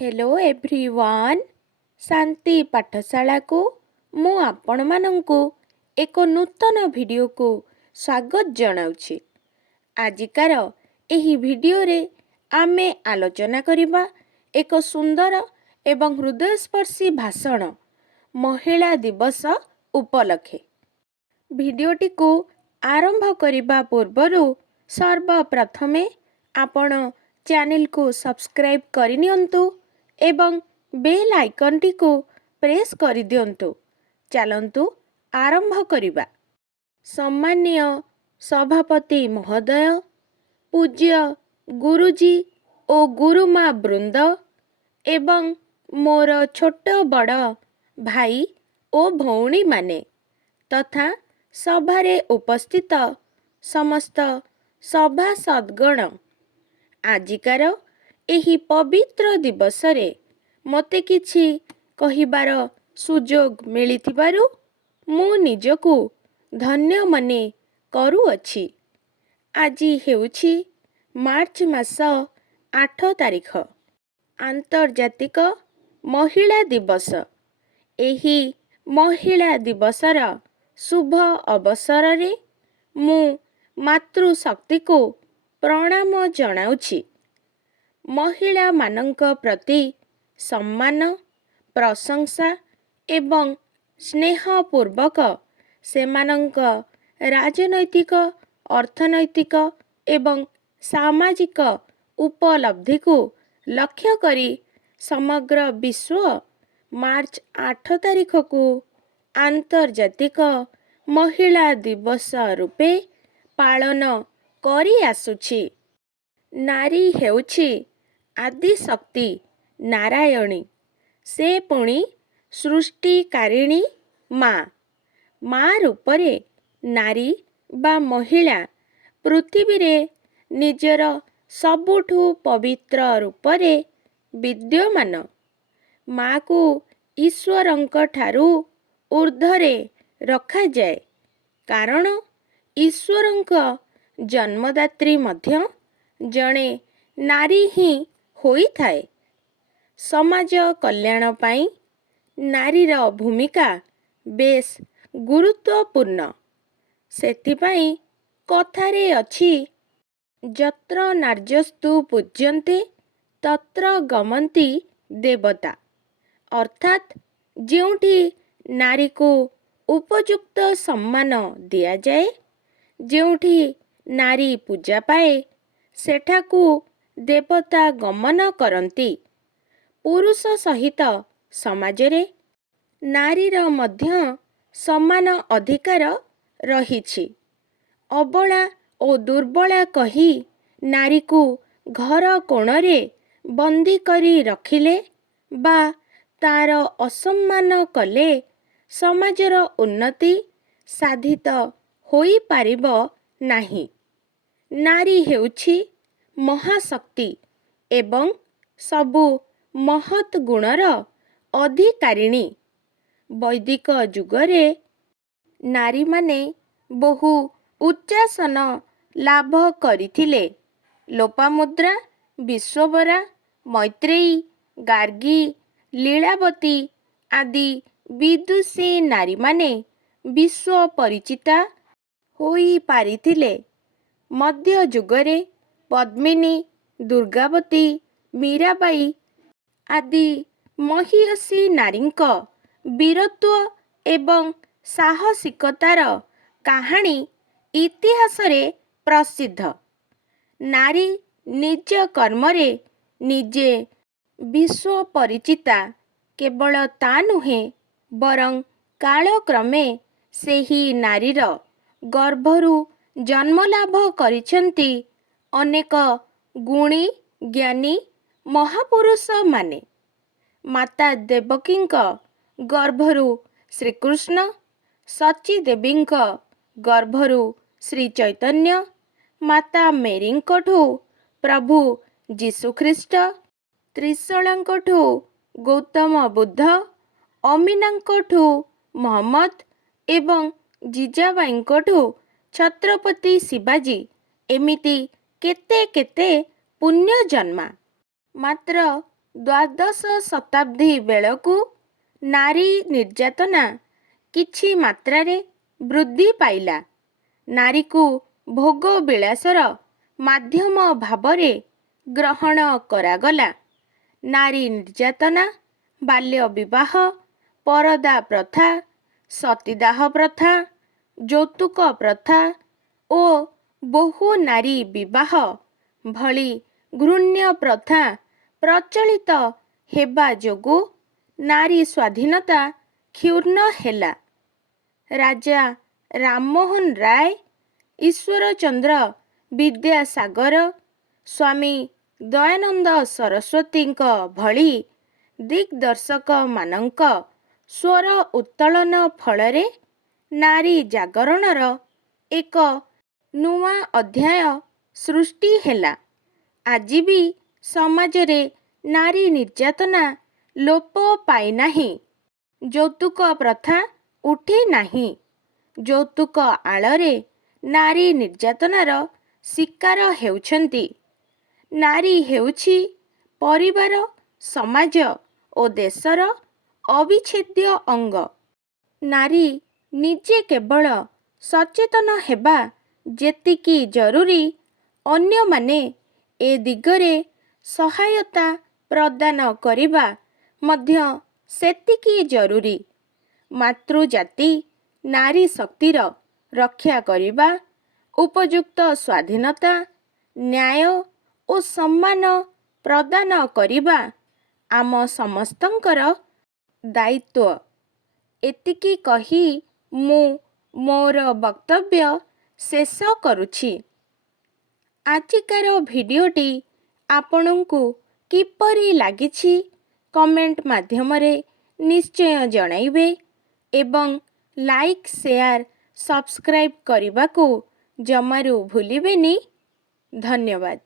Hello everyone शांति पाठशाला को मु आपण मानंकु एक नूतन वीडियो को स्वागत जनाउछि। आजिकार एही वीडियो रे आमे आलोचना करिबा एक सुंदर एवं हृदयस्पर्शी भाषण महिला दिवस उपलक्षे। वीडियोटी को आरंभ करिबा पूर्वरु सर्वप्रथमे आपण चैनल को सब्सक्राइब करिनियंतु एवं बेल आइकन टी को प्रेस करि दियंतु। चलंतु आरंभ करिबा। सम्माननीय सभापति महोदय, पूज्य गुरुजी ओ गुरुमा वृंद एवं मोर छोट बड़ भाई ओ भौणी माने तथा सभारे उपस्थित समस्त सभासदगण, आजिकार एही पवित्र दिवस रे मते किछि कहिबार सुजोग मिलिथिबारु मु निजकु धन्य मने करूअछि। आजि हेउछि मार्च मास 8 तारिख, आंतर्जातिक महिला दिवस। एही महिला दिवसर शुभ अवसर रे मु मातृशक्ति को प्रणाम जनाउछि। महिला मानंक प्रति सम्मान, प्रशंसा एवं स्नेह पूर्वक सेमानंक राजनैतिक, अर्थनैतिक एवं सामाजिक उपलब्धि को लक्ष्य करी समग्र विश्व मार्च 8 तारिख को आंतर्जातिक महिला दिवस रूपे पालन करी आसुछि। नारी हेउछि आदि शक्ति नारायणी, से पुणी सृष्टिकारिणी माँ। माँ रूपरे नारी बा महिला पृथ्वी रे निजर सबुठु पवित्र रूपरे विद्यमान। माँ को ईश्वरंक ठारू ऊर्ध्वरे रखा जाए, कारण ईश्वरंक जन्मदात्री मध्य जणे नारी ही होई थाए। समाज कल्याण पाई नारीर भूमिका बेस गुरुत्वपूर्ण। सेथिपाई कथारे अछि, जत्र नार्यस्तु पूज्यन्ते तत्र गमन्ति देवता। अर्थात जेउठी नारी को उपयुक्त सम्मान दिया जाए, जेउठी नारी पूजा पाए, सेठाकू देवता गमन करन्ति। पुरुष सहित समाजरे नारीर मध्य समान अधिकार रहिछि। अबला ओ दुर्बला कही नारी को घर कोणरे बंदी करी रखिले बा तार असम्मान कले समाजर उन्नति साधित होई पारिब नाही। नारी हेउछि महाशक्ति एवं सबु महत् गुणर अधिकारिणी। वैदिक जुगरे नारी माने बहु उच्चासन लाभ करिथिले। लोपामुद्रा, विश्वबरा, मैत्रेयी, गार्गी, लीलावती आदि विदुषी नारी माने विश्व परिचिता होई पारिथिले। मध्य जुगरे पद्मिनी, दुर्गावती, मीराबाई आदि महियसी नारींक वीरत्व एवं साहसिकतार कहानी इतिहासरे प्रसिद्ध। नारी निज कर्मरे निजे विश्व परिचिता। केवल ता नुहे बरं कालक्रमे सेही नारीर गर्भरू जन्मलाभ करिछन्ति अनेक गुणी ज्ञानी महापुरुष माने। माता देवकींक गर्भरू श्रीकृष्ण, सची देवींक गर्भरू श्री चैतन्य, माता मेरींकठू प्रभु जीशुख्रीष्ट, त्रिशलांकठू गौतम बुद्ध, अमीनांकठू मोहम्मद एवं जिजाबाईंकठू छत्रपति शिवाजी, एमिति केते केते पुण्य जन्मा। मात्र ଦ୍ୱାଦଶ ଶତାବ୍ଦୀ ବେଳକୁ ନାରୀ ନିର୍ଯାତନା କିଛି ମାତ୍ରାରେ ବୃଦ୍ଧି ପାଇଲା। ନାରୀକୁ ଭୋଗ ବିଳାସର ମାଧ୍ୟମ ଭାବରେ ଗ୍ରହଣ କରାଗଲା। ନାରୀ ନିର୍ଯାତନା, ବାଲ୍ୟ ବିବାହ, ପରଦା ପ୍ରଥା, ସତୀଦାହ ପ୍ରଥା, ଯୌତୁକ ପ୍ରଥା ଓ ବହୁ ନାରୀ ବିବାହ ଭଳି ଘୃଣ୍ୟ ପ୍ରଥା ପ୍ରଚଳିତ ହେବା ଯୋଗୁଁ ନାରୀ ସ୍ୱାଧୀନତା କ୍ଷୁର୍ଣ୍ଣ ହେଲା। ରାଜା ରାମମୋହନ ରାୟ, ଈଶ୍ୱରଚନ୍ଦ୍ର ବିଦ୍ୟାସାଗର, ସ୍ୱାମୀ ଦୟାନନ୍ଦ ସରସ୍ୱତୀଙ୍କ ଭଳି ଦିଗ୍ଦର୍ଶକମାନଙ୍କ ସ୍ୱର ଉତ୍ତୋଳନ ଫଳରେ ନାରୀ ଜାଗରଣର ଏକ ନୂଆ ଅଧ୍ୟାୟ ସୃଷ୍ଟି ହେଲା। ଆଜି ବି ସମାଜରେ ନାରୀ ନିର୍ଯାତନା ଲୋପ ପାଇନାହିଁ। ଯୌତୁକ ପ୍ରଥା ଉଠିନାହିଁ। ଯୌତୁକ ଆଳରେ ନାରୀ ନିର୍ଯାତନାର ଶିକାର ହେଉଛନ୍ତି। ନାରୀ ହେଉଛି ପରିବାର, ସମାଜ ଓ ଦେଶର ଅବିଚ୍ଛେଦ୍ୟ ଅଙ୍ଗ। ନାରୀ ନିଜେ କେବଳ ସଚେତନ ହେବା ଯେତିକି ଜରୁରୀ, ଅନ୍ୟମାନେ ଏ ଦିଗରେ ସହାୟତା ପ୍ରଦାନ କରିବା ମଧ୍ୟ ସେତିକି ଜରୁରୀ। ମାତୃଜାତି ନାରୀ ଶକ୍ତିର ରକ୍ଷା କରିବା, ଉପଯୁକ୍ତ ସ୍ୱାଧୀନତା, ନ୍ୟାୟ ଓ ସମ୍ମାନ ପ୍ରଦାନ କରିବା ଆମ ସମସ୍ତଙ୍କର ଦାୟିତ୍ୱ। ଏତିକି କହି ମୁଁ ମୋର ବକ୍ତବ୍ୟ ଶେଷ କରୁଛି। ଆଜିକାର ଭିଡ଼ିଓଟି ଆପଣଙ୍କୁ କିପରି ଲାଗିଛି କମେଣ୍ଟ ମାଧ୍ୟମରେ ନିଶ୍ଚୟ ଜଣାଇବେ ଏବଂ ଲାଇକ୍, ସେୟାର, ସବସ୍କ୍ରାଇବ୍ କରିବାକୁ ଜମାରୁ ଭୁଲିବେନି। ଧନ୍ୟବାଦ।